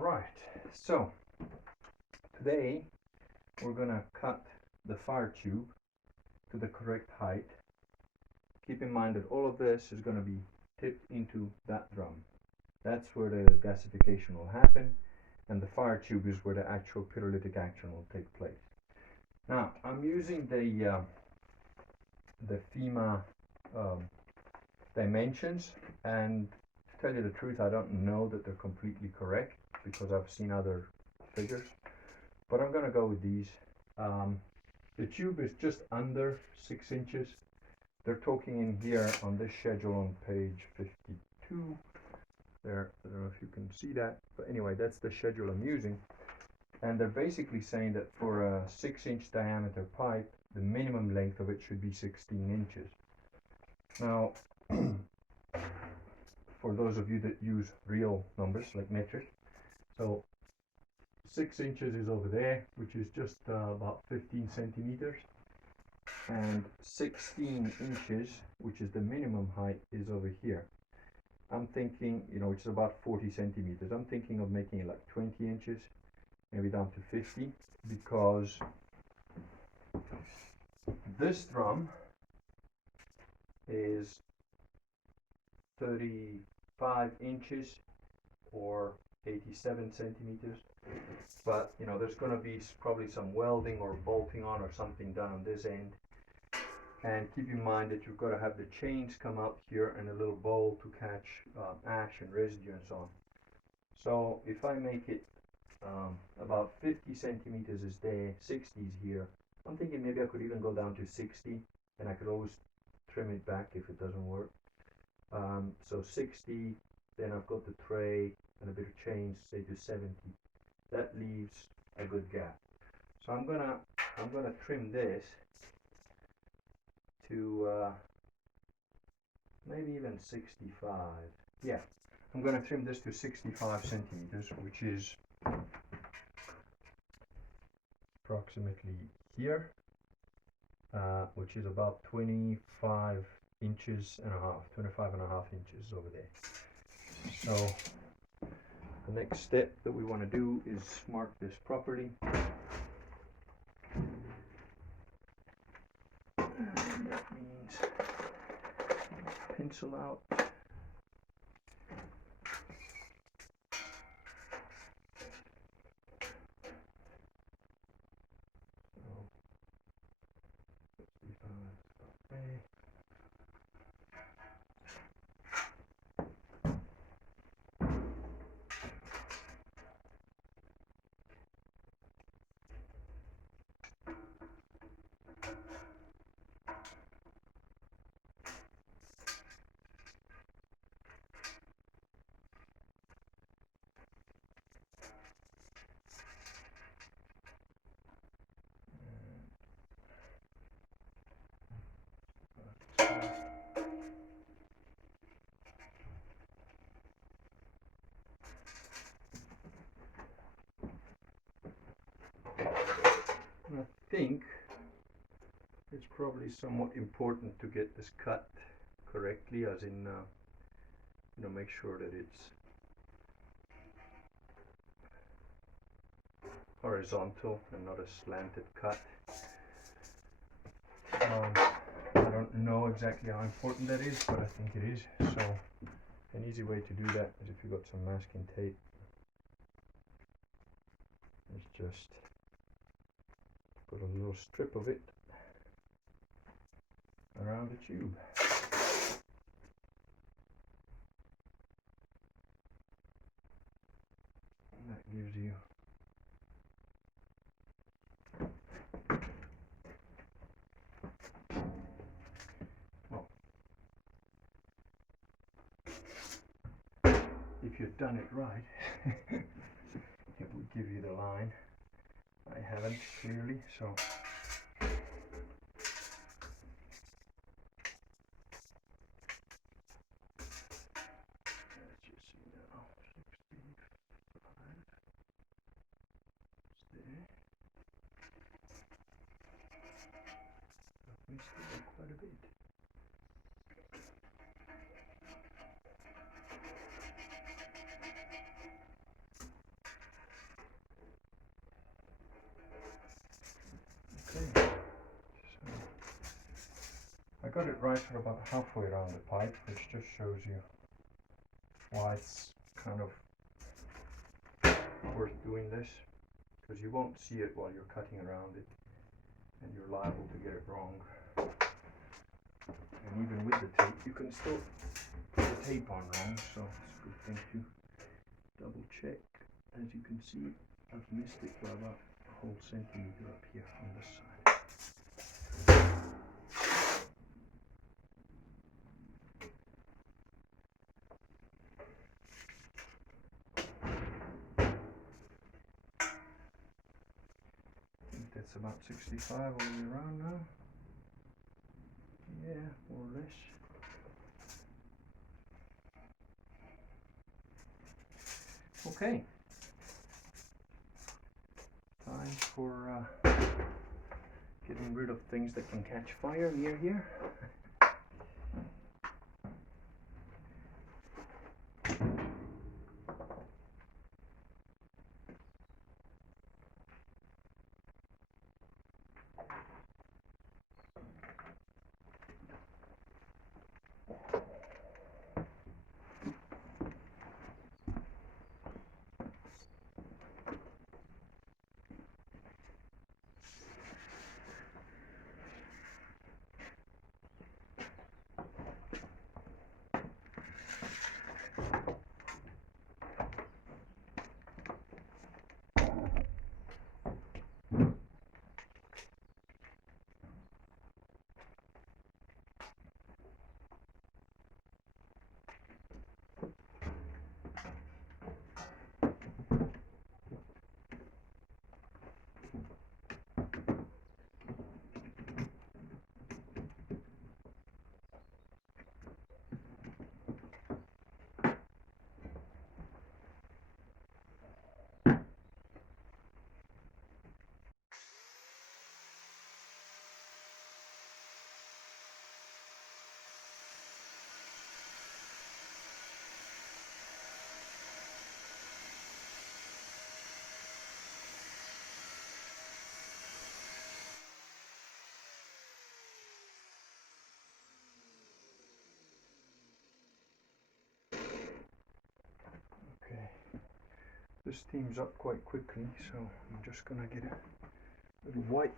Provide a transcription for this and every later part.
Alright, so today we're going to cut the fire tube to the correct height. Keep in mind that all of this is going to be tipped into that drum. That's where the gasification will happen, and the fire tube is where the actual pyrolytic action will take place. Now, I'm using the FEMA dimensions, and to tell you the truth, I don't know that they're completely correct because I've seen other figures, but I'm going to go with these. The tube is just under 6 inches. They're talking in here on this schedule on page 52. There, I don't know if you can see that, but anyway, that's the schedule I'm using. And they're basically saying that for a 6-inch diameter pipe, the minimum length of it should be 16 inches. Now, for those of you that use real numbers like metric, so 6 inches is over there, which is just about 15 centimeters. And 16 inches, which is the minimum height, is over here. I'm thinking, which is about 40 centimeters. I'm thinking of making it like 20 inches, maybe down to 50, because this drum is 35 inches or 87 centimeters. But, there's going to be probably some welding or bolting on or something done on this end. And keep in mind that you've got to have the chains come out here and a little bowl to catch ash and residue and so on. So if I make it about 50 centimeters is there, 60 is here, I'm thinking maybe I could even go down to 60, and I could always trim it back if it doesn't work. So 60, then I've got the tray and a bit of chains, say to 70. That leaves a good gap. So I'm gonna trim this to maybe even 65. Yeah, I'm going to trim this to 65 centimeters, which is approximately here, which is about 25 inches and a half, 25 and a half inches over there. So the next step that we want to do is mark this properly. And that means pencil out. I think it's probably somewhat important to get this cut correctly, as in, make sure that it's horizontal and not a slanted cut. I don't know exactly how important that is, but I think it is. So an easy way to do that is if you've got some masking tape, is just put a little strip of it around the tube. And that gives you if you've done it right, it would give you the line. I haven't, clearly, so let's just see now. 65 is there. We still got quite a bit. got it right for about halfway around the pipe, which just shows you why it's kind of worth doing this, because you won't see it while you're cutting around it and you're liable to get it wrong. And even with the tape, you can still put the tape on wrong, so it's a good thing to double check. As you can see, I've missed it by about a whole centimeter up here on this side. I think that's about 65 all the way around now. Yeah, more or less. Okay. Time for getting rid of things that can catch fire near here. This steams up quite quickly, so I'm just going to get a little wipe.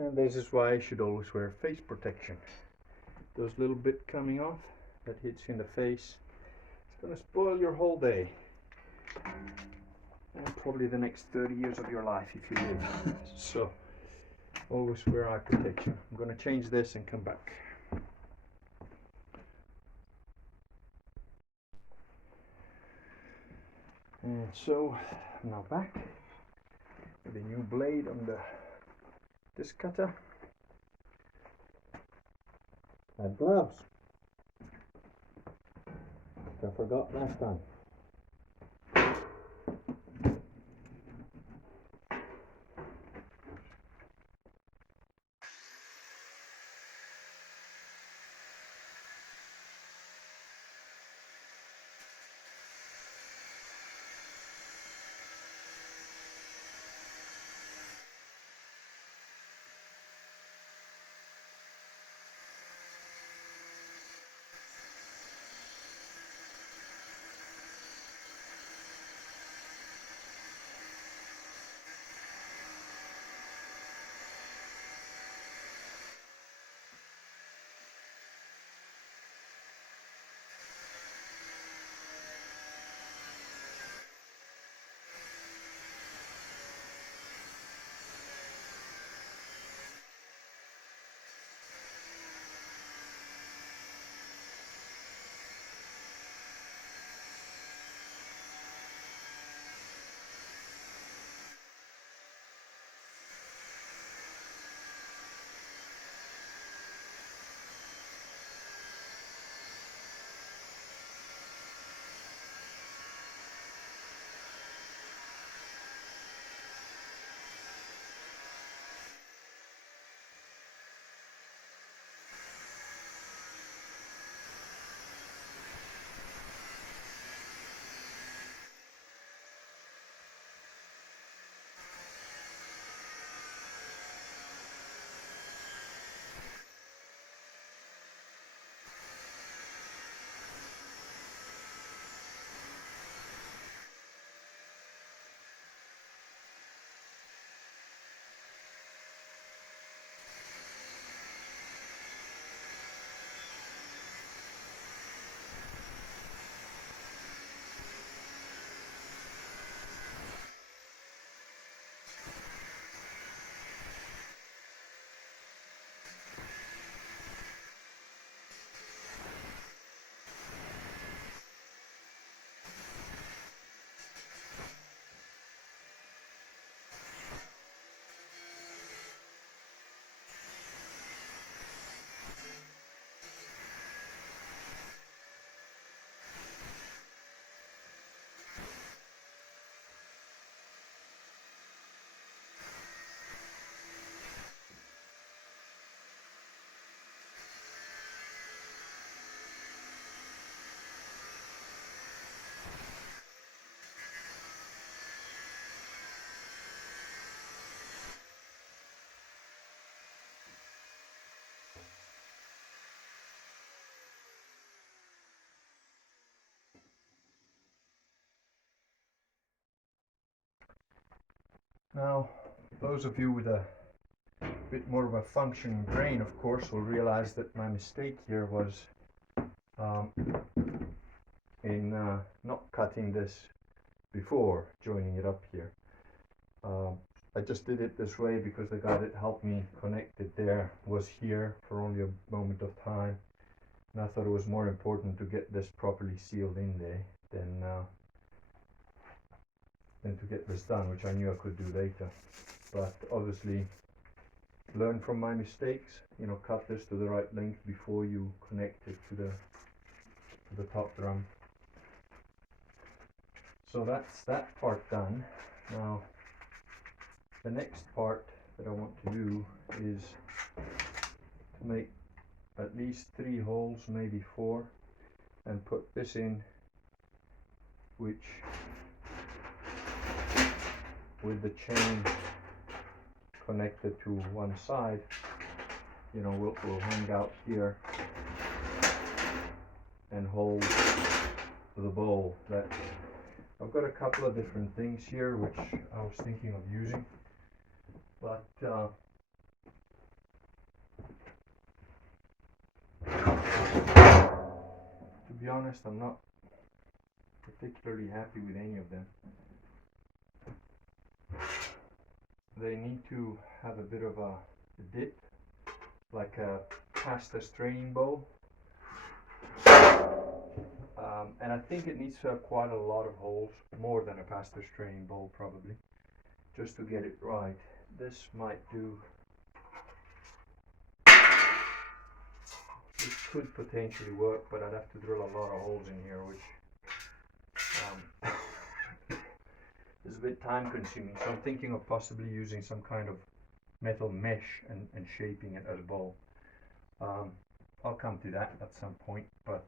And this is why I should always wear face protection. Those little bit coming off that hits you in the face, it's gonna spoil your whole day. And probably the next 30 years of your life if you live. So always wear eye protection. I'm gonna change this and come back. And so I'm now back with a new blade on the disc cutter and gloves. I forgot last time. Now, those of you with a bit more of a functioning brain, of course, will realize that my mistake here was in not cutting this before joining it up here. I just did it this way because the guy that helped me connect it there was here for only a moment of time, and I thought it was more important to get this properly sealed in there than to get this done, which I knew I could do later. But obviously learn from my mistakes, you know, cut this to the right length before you connect it to the top drum. So that's that part done. Now the next part that I want to do is to make at least 3 holes, maybe 4, and put this in, which with the chain connected to one side, you know, will hang out here and hold the bowl. That I've got a couple of different things here which I was thinking of using, but be honest, I'm not particularly happy with any of them. They need to have a bit of a dip, like a pasta straining bowl. And I think it needs to have quite a lot of holes, more than a pasta straining bowl probably, just to get it right. This might do. This could potentially work, but I'd have to drill a lot of holes in here, which is a bit time consuming. So I'm thinking of possibly using some kind of metal mesh and shaping it as a bowl. I'll come to that at some point, but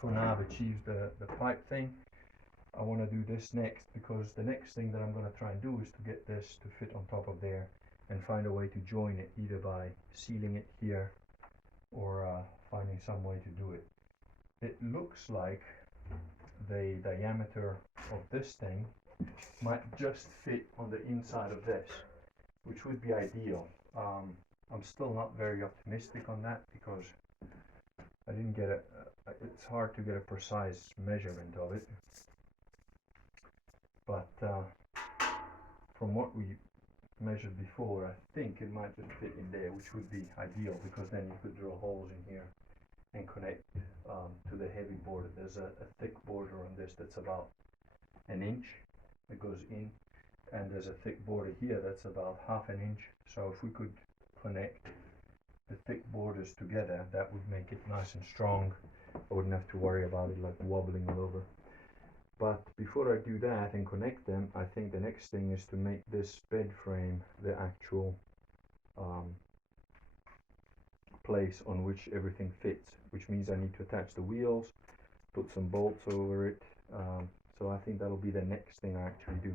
for now I've achieved the pipe thing. I want to do this next, because the next thing that I'm going to try and do is to get this to fit on top of there and find a way to join it, either by sealing it here or finding some way to do it. It looks like the diameter of this thing might just fit on the inside of this, which would be ideal. I'm still not very optimistic on that, because I didn't get it's hard to get a precise measurement of it, but from what we measured before, I think it might just fit in there, which would be ideal, because then you could drill holes in here and connect to the heavy border. There's a thick border on this that's about an inch that goes in, and there's a thick border here that's about half an inch. So if we could connect the thick borders together, that would make it nice and strong. I wouldn't have to worry about it like wobbling all over. But before I do that and connect them, I think the next thing is to make this bed frame the actual place on which everything fits, which means I need to attach the wheels, put some bolts over it. So I think that'll be the next thing I actually do.